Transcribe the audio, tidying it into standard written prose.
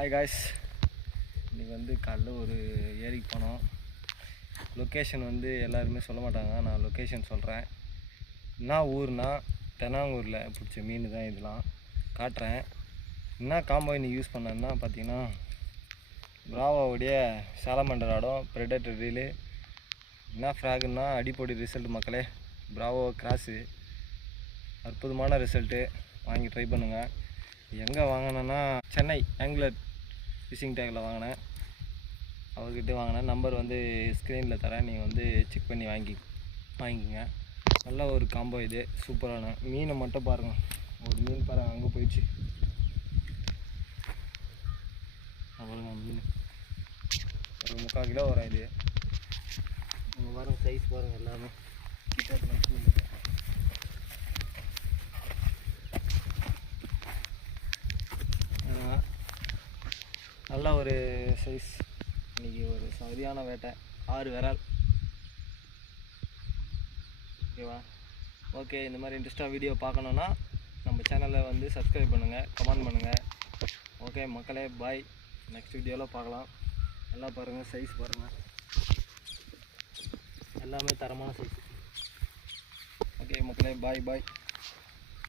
Hi guys, இன்றைக்கி வந்து காலைல ஒரு ஏரிக்கு போனோம். லொக்கேஷன் வந்து எல்லாருமே சொல்ல மாட்டாங்க, நான் லொக்கேஷன் சொல்கிறேன். என்ன ஊர்னா தெனாங்கூரில் பிடிச்ச மீன் தான் இதெல்லாம் காட்டுறேன். என்ன காம்போ இன்னைக்கு யூஸ் பண்ணேன்னா பார்த்தீங்கன்னா, பிராவோடைய சாலமண்டர் ஆடம் ப்ரெடேட்டர் ரீலு. என்ன ஃப்ராகுன்னா அடிப்பொடி ரிசல்ட் மக்களே. பிராவோ கிராஸு அற்புதமான ரிசல்ட்டு, வாங்கி ட்ரை பண்ணுங்கள். எங்கே வாங்கினேன்னா சென்னை ஆங்குலர் ஃபிஷிங் டேக்கில் வாங்கினேன். அவர்கிட்ட வாங்கினேன். நம்பர் வந்து ஸ்க்ரீனில் தரேன், நீங்கள் வந்து செக் பண்ணி வாங்கிக்கோங்க. நல்ல ஒரு காம்போ இது, சூப்பரான மீனை மட்டும் பாருங்கள். ஒரு மீன் பாருங்கள், அங்கே போயிடுச்சு. அவ்வளோங்க மீன் ஒரு 3/4 கிலோ வரும் இது. நீங்கள் பாருங்கள், சைஸ் பாருங்கள் எல்லாமே. நல்ல ஒரு சைஸ். இன்றைக்கி ஒரு சரியான வேட்டை, 6 விரல். ஓகேவா? ஓகே, இந்த மாதிரி இன்ட்ரெஸ்ட்டாக வீடியோ பார்க்கணுன்னா நம்ம சேனலை வந்து சப்ஸ்கிரைப் பண்ணுங்கள், கமெண்ட் பண்ணுங்கள். ஓகே மக்களே, பாய். நெக்ஸ்ட் வீடியோவில் பார்க்கலாம். நல்லா பாருங்கள், சைஸ் பாருங்கள், எல்லாமே தரமான சைஸ். ஓகே மக்களே, பாய்.